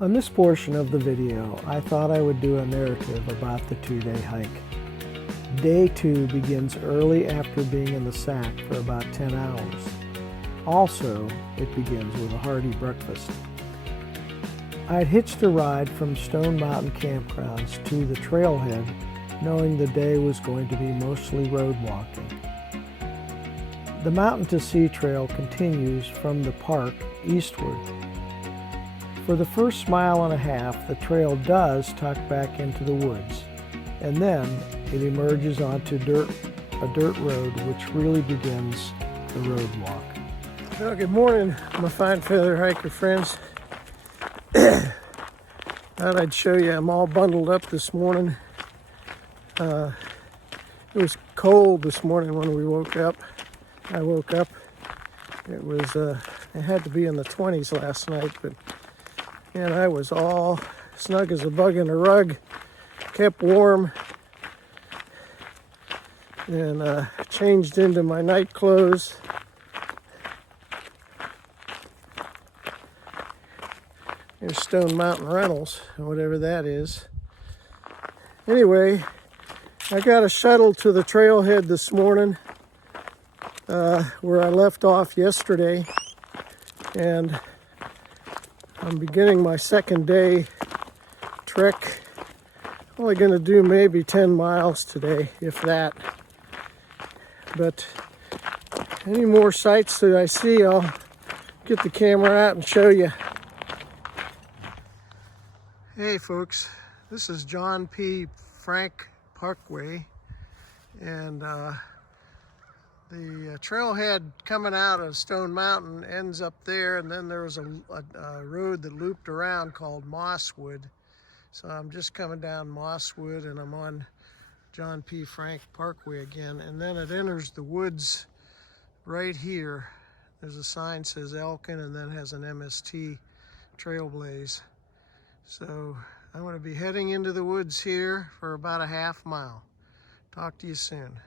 On this portion of the video, I thought I would do a narrative about the 2-day hike. Day 2 begins early after being in the sack for about 10 hours. Also, it begins with a hearty breakfast. I had hitched a ride from Stone Mountain campgrounds to the trailhead, knowing the day was going to be mostly road walking. The Mountain to Sea Trail continues from the park eastward. For the first mile and a half, the trail does tuck back into the woods, and then it emerges onto a dirt road, which really begins the road walk. Well, good morning, my fine feather hiker friends. Thought I'd show you I'm all bundled up this morning. It was cold this morning when we woke up. I woke up. It had to be in the 20s last night, but and I was all snug as a bug in a rug, kept warm, and changed into my night clothes. There's Stone Mountain Rentals, whatever that is. Anyway, I got a shuttle to the trailhead this morning, where I left off yesterday, and I'm beginning my second day trek. Only going to do maybe 10 miles today, if that. But any more sights that I see, I'll get the camera out and show you. Hey folks, this is John P. Frank Parkway, and the trailhead coming out of Stone Mountain ends up there, and then there was a road that looped around called Mosswood. So I'm just coming down Mosswood, and I'm on John P. Frank Parkway again, and then it enters the woods right here. There's a sign that says Elkin, and then has an MST Trailblaze. So I'm going to be heading into the woods here for about a half mile. Talk to you soon.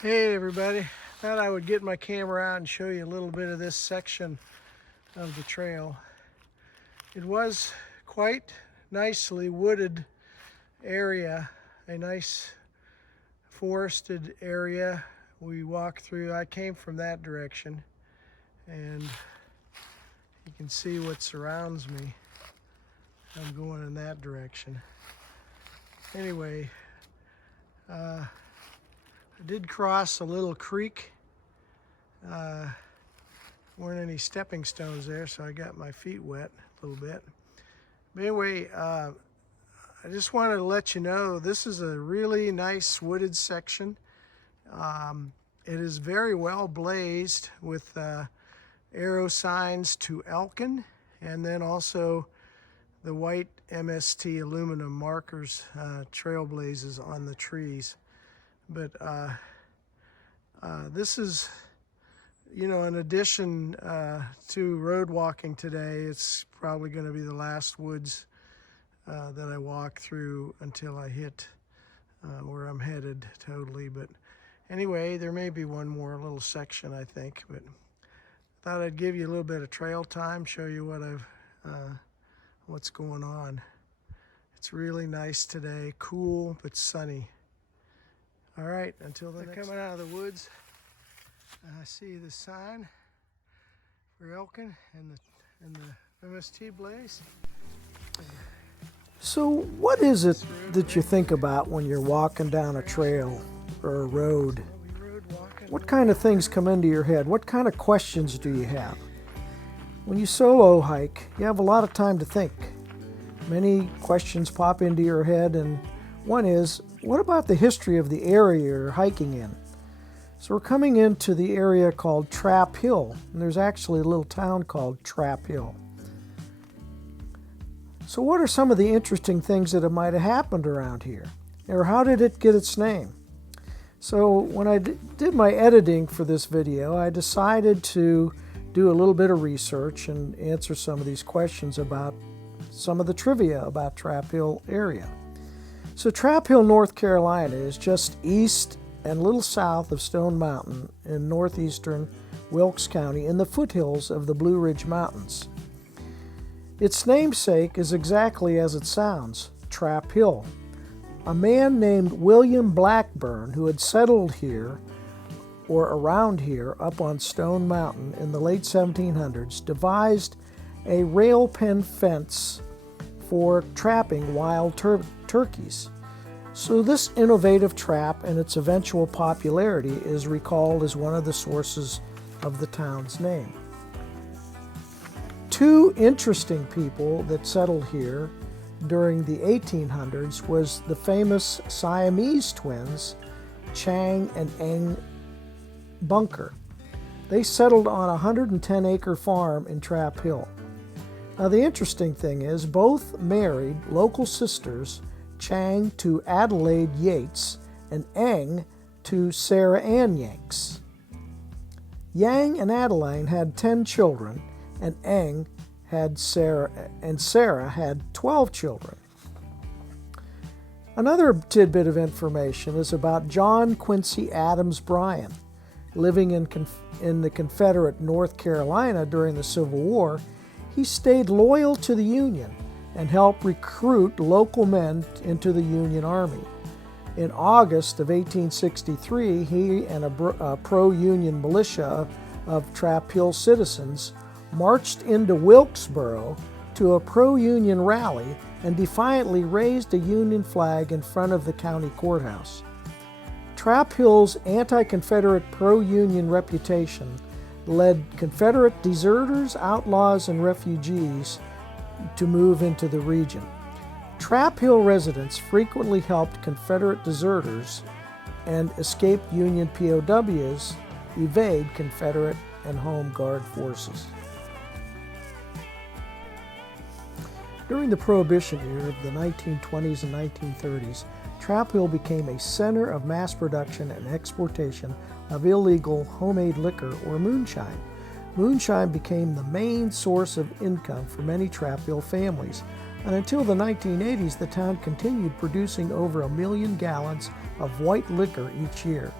Hey everybody, thought I would get my camera out and show you a little bit of this section of the trail. It was quite nicely wooded area, a nice forested area we walked through. I came from that direction, and you can see what surrounds me. I'm going in that direction. Anyway, I did cross a little creek. Weren't any stepping stones there, so I got my feet wet a little bit. But anyway, I just wanted to let you know this is a really nice wooded section. It is very well blazed with arrow signs to Elkin, and then also the white MST aluminum markers, trailblazes on the trees. But this is, you know, in addition to road walking today, it's probably going to be the last woods that I walk through until I hit where I'm headed totally. But anyway, there may be one more little section, I think. But I thought I'd give you a little bit of trail time, show you what's going on. It's really nice today, cool but sunny. All right, until the next. Coming out of the woods, I see the sign for Elkin and the MST blaze. So what is it that you think about when you're walking down a trail or a road? What kind of things come into your head? What kind of questions do you have? When you solo hike, you have a lot of time to think. Many questions pop into your head, and one is, what about the history of the area you're hiking in? So we're coming into the area called Trap Hill, and there's actually a little town called Trap Hill. So what are some of the interesting things that might have happened around here? Or how did it get its name? So when I did my editing for this video, I decided to do a little bit of research and answer some of these questions about some of the trivia about Trap Hill area. So Trap Hill, North Carolina is just east and a little south of Stone Mountain in northeastern Wilkes County, in the foothills of the Blue Ridge Mountains. Its namesake is exactly as it sounds, Trap Hill. A man named William Blackburn, who had settled here or around here up on Stone Mountain in the late 1700s, devised a rail pen fence for trapping wild turkeys. So this innovative trap and its eventual popularity is recalled as one of the sources of the town's name. Two interesting people that settled here during the 1800s was the famous Siamese twins, Chang and Eng Bunker. They settled on a 110-acre farm in Trap Hill. Now the interesting thing is both married local sisters, Chang to Adelaide Yates and Eng to Sarah Ann Yanks. Yang and Adeline had 10 children, and Sarah had 12 children. Another tidbit of information is about John Quincy Adams Bryan. Living in the Confederate North Carolina during the Civil War, he stayed loyal to the Union and helped recruit local men into the Union Army. In August of 1863, he and a pro-Union militia of Trap Hill citizens marched into Wilkesboro to a pro-Union rally and defiantly raised a Union flag in front of the county courthouse. Trap Hill's anti-Confederate pro-Union reputation led Confederate deserters, outlaws, and refugees to move into the region. Trap Hill residents frequently helped Confederate deserters and escaped Union POWs evade Confederate and Home Guard forces. During the Prohibition era of the 1920s and 1930s, Trap Hill became a center of mass production and exportation of illegal homemade liquor or moonshine. Moonshine became the main source of income for many Trap Hill families, and until the 1980s, the town continued producing over 1 million gallons of white liquor each year.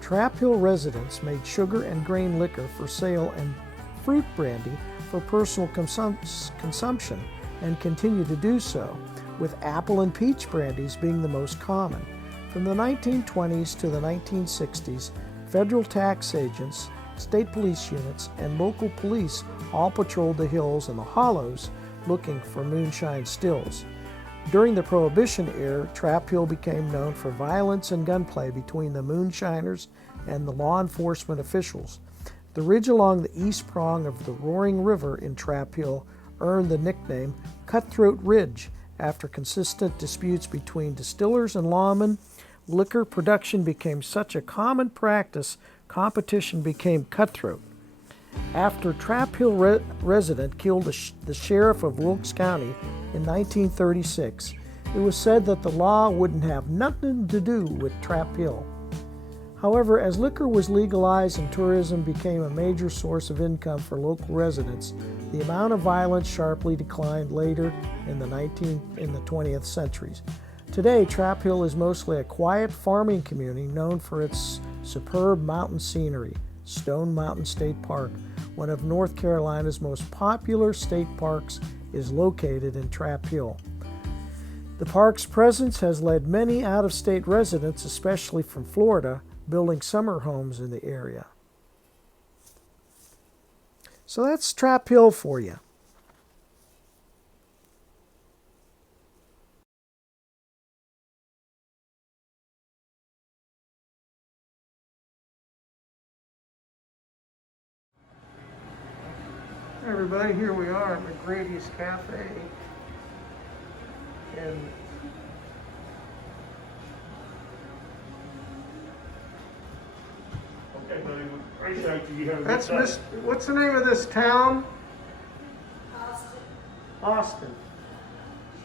Trap Hill residents made sugar and grain liquor for sale and fruit brandy for personal consumption, and continue to do so, with apple and peach brandies being the most common. From the 1920s to the 1960s, federal tax agents, state police units, and local police all patrolled the hills and the hollows looking for moonshine stills. During the Prohibition era, Trap Hill became known for violence and gunplay between the moonshiners and the law enforcement officials. The ridge along the east prong of the Roaring River in Trap Hill earned the nickname Cutthroat Ridge after consistent disputes between distillers and lawmen. Liquor production became such a common practice, competition became cutthroat. After Trap Hill resident killed the sheriff of Wilkes County in 1936, it was said that the law wouldn't have nothing to do with Trap Hill. However, as liquor was legalized and tourism became a major source of income for local residents, the amount of violence sharply declined later in the 20th centuries. Today, Trap Hill is mostly a quiet farming community known for its superb mountain scenery. Stone Mountain State Park, one of North Carolina's most popular state parks, is located in Trap Hill. The park's presence has led many out-of-state residents, especially from Florida, building summer homes in the area. So that's Trap Hill for you. Hey everybody, here we are at McGrady's Cafe in what's the name of this town? Austin.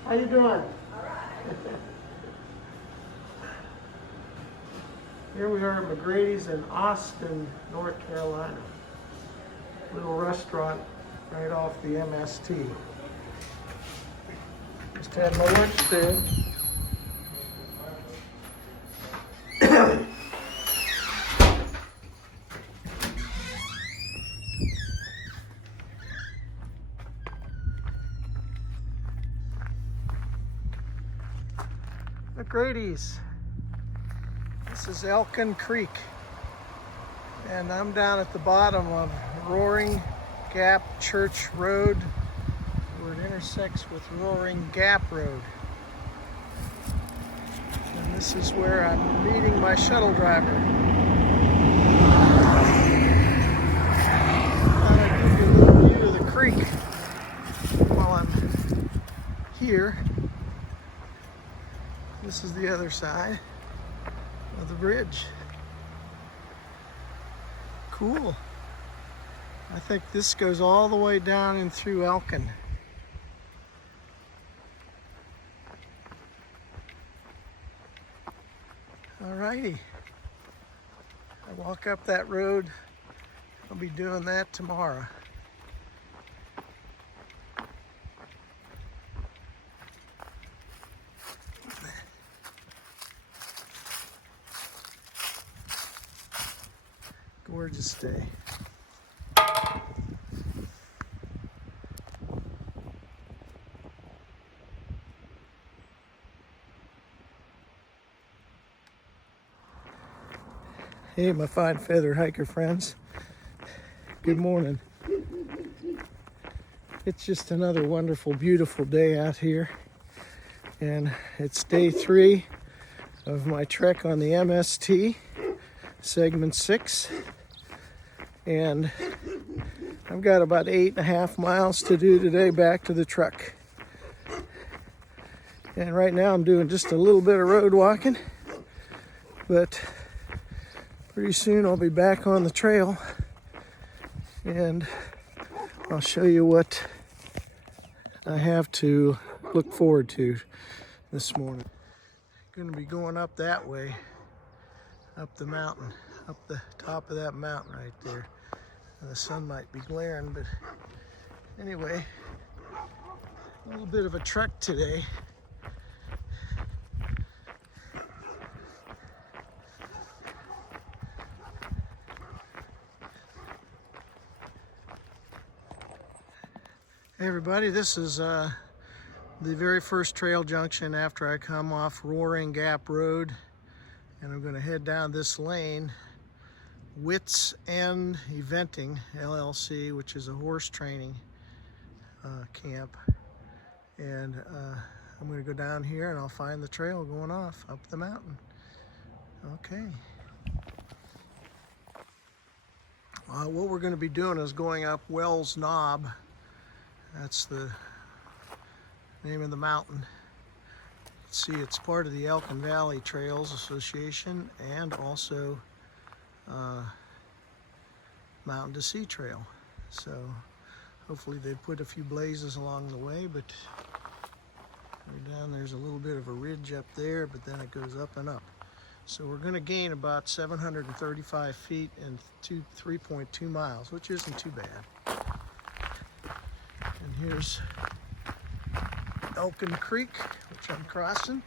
How you doing? All right. Here we are at McGrady's in Austin, North Carolina. Little restaurant right off the MST. Just had my lunch there. McGrady's. This is Elkin Creek, and I'm down at the bottom of Roaring Gap Church Road, where it intersects with Roaring Gap Road. And this is where I'm meeting my shuttle driver. I'll give you a little view of the creek while I'm here. This is the other side of the bridge. Cool. I think this goes all the way down and through Elkin. Alrighty. I walk up that road. I'll be doing that tomorrow. Gorgeous day. Hey, my fine feathered hiker friends. Good morning. It's just another wonderful, beautiful day out here. And it's day 3 of my trek on the MST, Segment 6. And I've got about 8.5 miles to do today back to the truck. And right now I'm doing just a little bit of road walking, but pretty soon I'll be back on the trail and I'll show you what I have to look forward to this morning. Going to be going up that way, up the mountain, up the top of that mountain right there. The sun might be glaring, but anyway, a little bit of a trek today. Hey everybody, this is the very first trail junction after I come off Roaring Gap Road, and I'm going to head down this lane. Wits End Eventing LLC, which is a horse training camp, and I'm going to go down here and I'll find the trail going off up the mountain. Okay. What we're going to be doing is going up Wells Knob. That's the name of the mountain. See, it's part of the Elkin Valley Trails Association and also Mountain to Sea Trail. So hopefully they put a few blazes along the way, but way down there's a little bit of a ridge up there, but then it goes up and up. So we're going to gain about 735 feet in 3.2 miles, which isn't too bad. And here's Elkin Creek, which I'm crossing.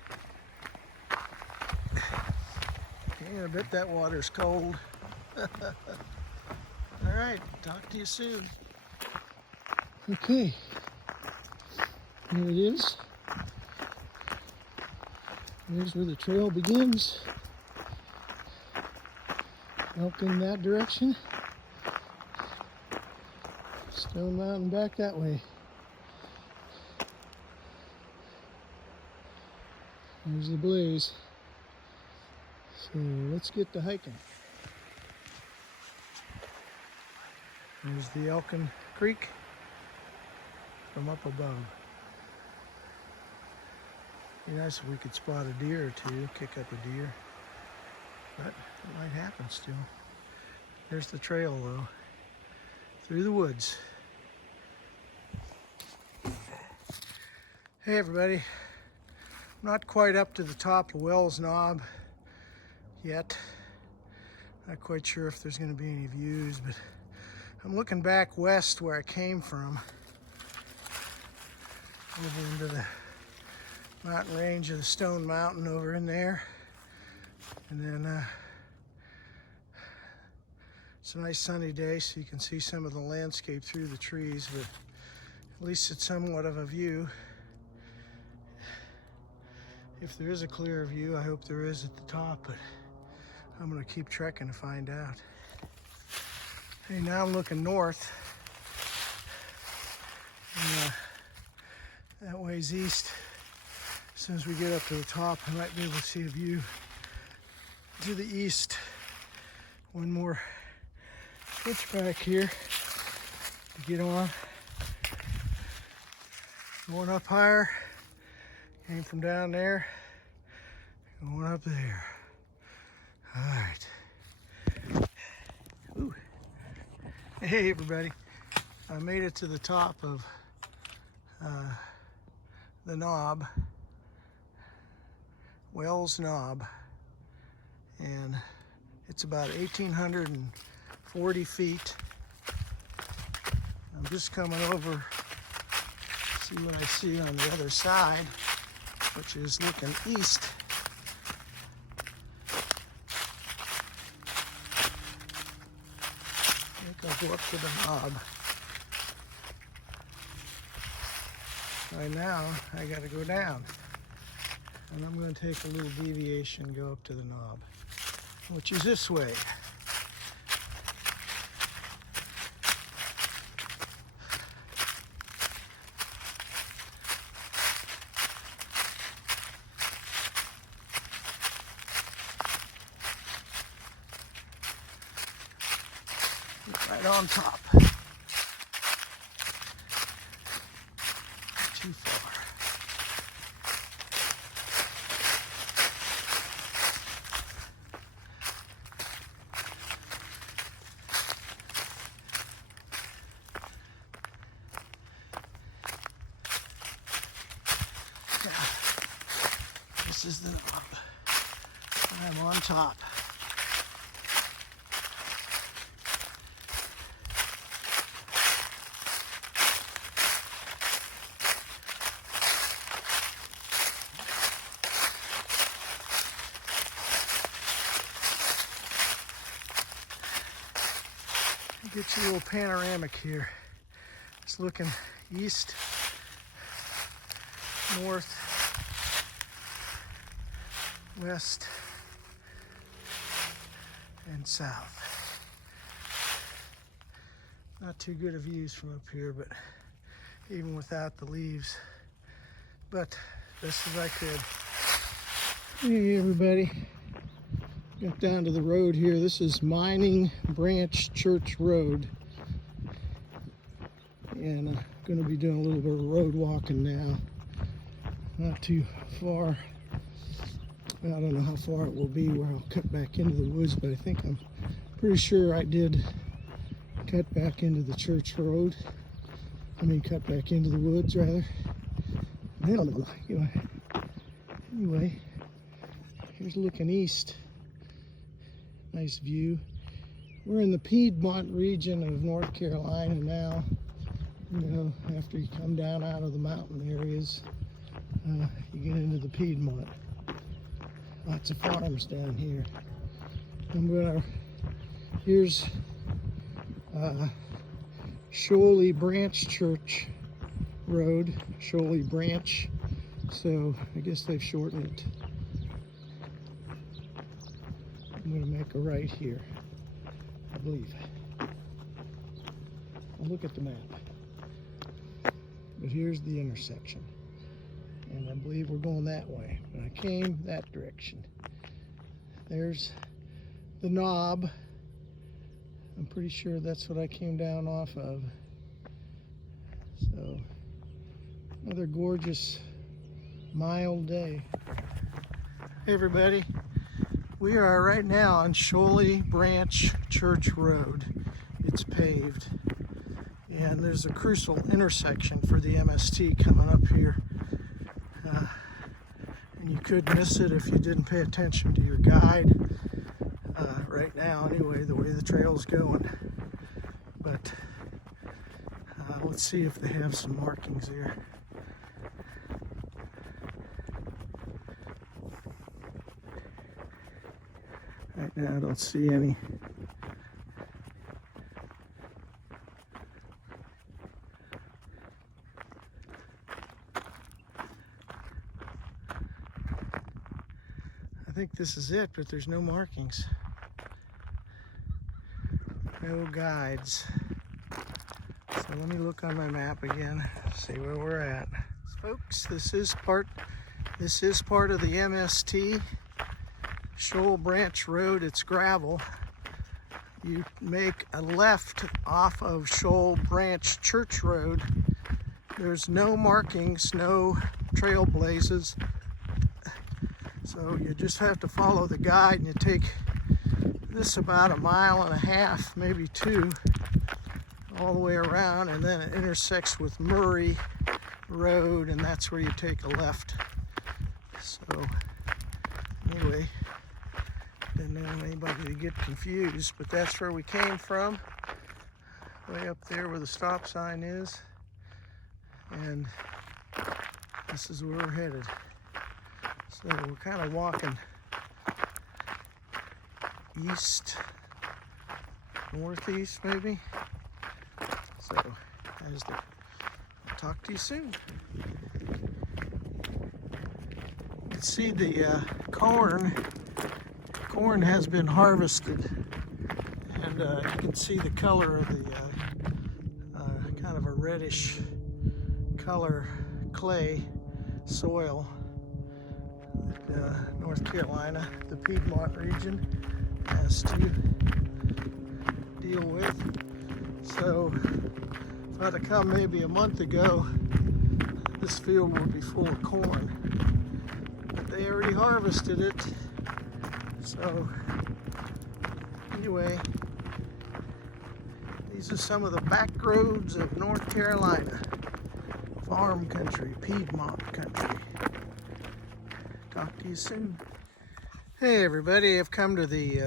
And I bet that water's cold. All right, talk to you soon. Okay, here it is. Here's where the trail begins. Elkin that direction. Stone Mountain back that way. There's the blaze. So let's get to hiking. There's the Elkin Creek from up above. Be nice if we could spot a deer or two, kick up a deer, but it might happen still. There's the trail though, through the woods. Hey everybody, I'm not quite up to the top of Wells Knob yet. Not quite sure if there's going to be any views, but I'm looking back west where I came from, over into the mountain range of the Stone Mountain over in there. And then it's a nice sunny day, so you can see some of the landscape through the trees, but at least it's somewhat of a view. If there is a clearer view, I hope there is at the top, but I'm gonna keep trekking to find out. Hey, now I'm looking north. And, that way's east. As soon as we get up to the top, I might be able to see a view to the east. One more switchback here to get on. Going up higher. Came from down there. Going up there. All right. Ooh. Hey everybody. I made it to the top of the knob, Wells Knob, and it's about 1,840 feet. I'm just coming over to see what I see on the other side, which is looking east. I think I'll go up to the knob. Right now, I gotta go down. And I'm gonna take a little deviation and go up to the knob, which is this way. Right on top. Too far. Yeah. This is the knob. I'm on top. Get you a little panoramic here. It's looking east, north, west, and south. Not too good of views from up here, but even without the leaves, but best as I could. Hey everybody. Got down to the road here. This is Mining Branch Church Road. And I'm going to be doing a little bit of road walking now. Not too far. I don't know how far it will be where I'll cut back into the woods, but I think I'm pretty sure I did cut back into the church road. Cut back into the woods rather. Anyway, here's looking east. Nice view. We're in the Piedmont region of North Carolina now. After you come down out of the mountain areas, you get into the Piedmont. Lots of farms down here. Here's Shoaley Branch Church Road, Shoaley Branch. So I guess they've shortened it. I'm going to make a right here, I believe. I'll look at the map. But here's the intersection. And I believe we're going that way. But I came that direction. There's the knob. I'm pretty sure that's what I came down off of. So, another gorgeous, mild day. Hey everybody. We are right now on Shoaley Branch Church Road. It's paved. And there's a crucial intersection for the MST coming up here. And you could miss it if you didn't pay attention to your guide. Right now, anyway, the way the trail's going. But let's see if they have some markings there. Right now I don't see any. I think this is it, but there's no markings. No guides. So let me look on my map again, see where we're at. Folks, this is part of the MST Shoal Branch Road. It's gravel. You make a left off of Shoal Branch Church Road. There's no markings, no trailblazes. So you just have to follow the guide, and you take this about 1.5 miles, maybe 2, all the way around, and then it intersects with Murray Road, and that's where you take a left. So anyway, didn't want anybody to get confused, but that's where we came from, way up there where the stop sign is, and this is where we're headed. So we're kind of walking east, northeast maybe. So I'll talk to you soon. You can see the corn has been harvested, and you can see the color of the kind of a reddish color clay soil. North Carolina, the Piedmont region, has to deal with. So if I'd have come maybe a month ago, this field would be full of corn, but they already harvested it. So anyway, these are some of the back roads of North Carolina, farm country, Piedmont country. Talk to you soon. Hey everybody, I've come to the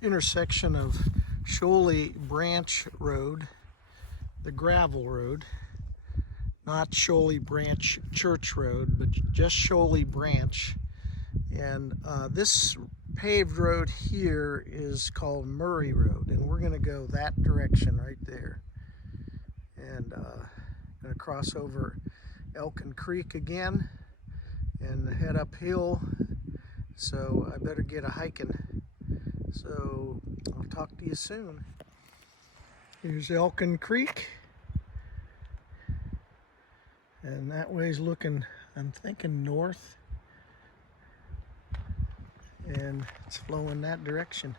intersection of Shoal Branch Road, the gravel road, not Shoal Branch Church Road, but just Shoal Branch. And this paved road here is called Murray Road, and we're going to go that direction right there. And going to cross over Elkin Creek again and head uphill, so I better get a hiking. So I'll talk to you soon. Here's Elkin Creek, and that way's looking, I'm thinking north, and it's flowing that direction.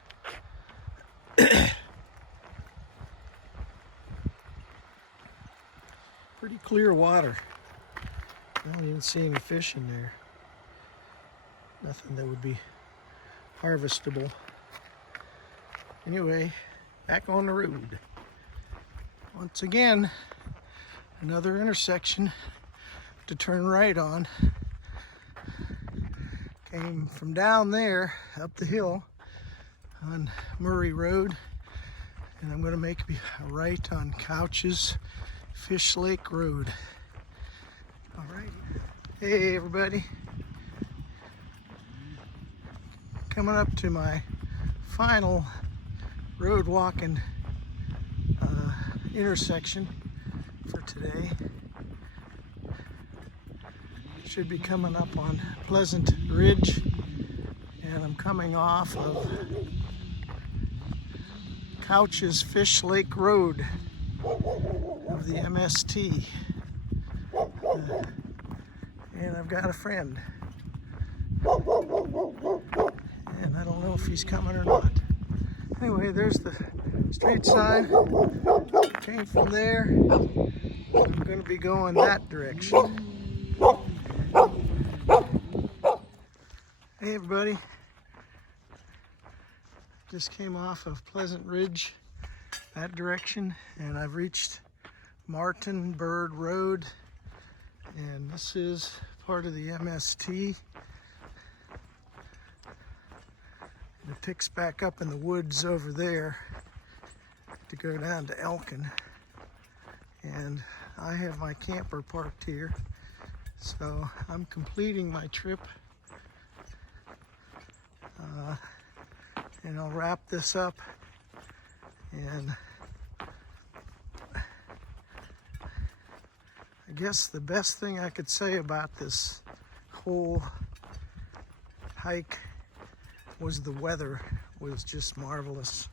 Pretty clear water. I don't even see any fish in there. Nothing that would be harvestable. Anyway, back on the road. Once again, another intersection to turn right on. Came from down there up the hill on Murray Road, and I'm going to make a right on Couch's Fish Lake Road. All right. Hey everybody. Coming up to my final road walking intersection for today. Should be coming up on Pleasant Ridge, and I'm coming off of Couch's Fish Lake Road of the MST. And I've got a friend, and I don't know if he's coming or not. Anyway, there's the street sign. Came from there. I'm going to be going that direction. Hey everybody, just came off of Pleasant Ridge that direction, and I've reached Martin Bird Road, and this is part of the MST. And it picks back up in the woods over there to go down to Elkin, and I have my camper parked here, so I'm completing my trip, and I'll wrap this up. And I guess the best thing I could say about this whole hike was the weather was just marvelous.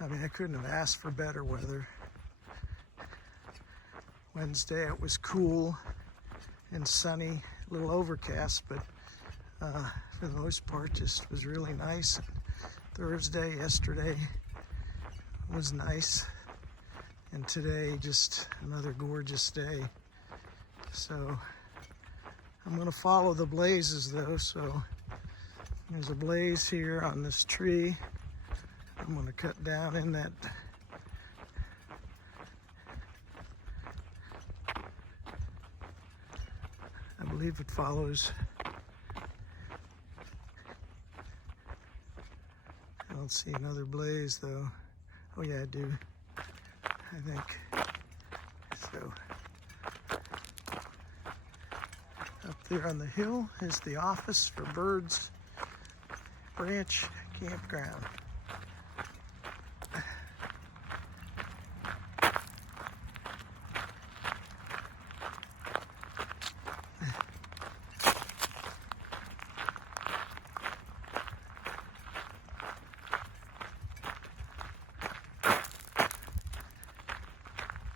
I mean, I couldn't have asked for better weather. Wednesday it was cool and sunny, a little overcast, but for the most part just was really nice. Thursday, yesterday was nice, and today just another gorgeous day. So I'm gonna follow the blazes though. So there's a blaze here on this tree. I'm gonna cut down in that I believe it follows. I don't see another blaze though. Oh yeah, I do. I think so. Up there on the hill is the office for Birds Branch Campground.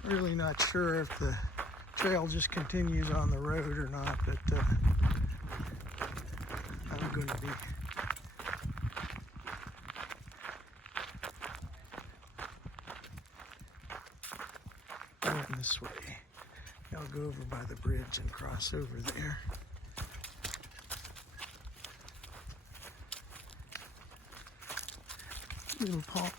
Really not sure if the trail just continues on the road or not, but I'm going to be going this way. I'll go over by the bridge and cross over there. Little pond.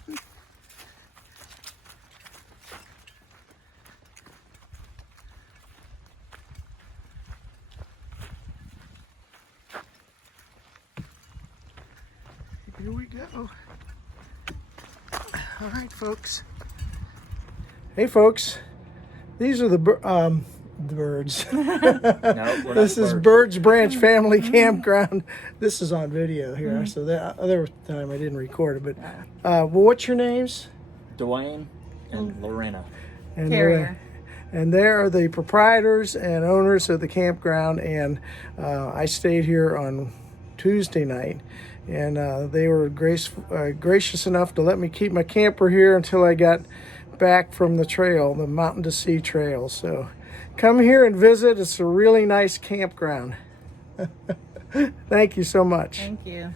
Here we go. All right, folks. Hey, folks. These are the birds. No, this is Birds Branch Family Campground. This is on video here, so the other time I didn't record it. But well, what's your names? Dwayne and Lorena. And Carrier. And they are the proprietors and owners of the campground. And I stayed here on Tuesday night, and they were gracious enough to let me keep my camper here until I got back from the trail, the Mountain to Sea Trail. So come here and visit. It's a really nice campground. Thank you so much. Thank you.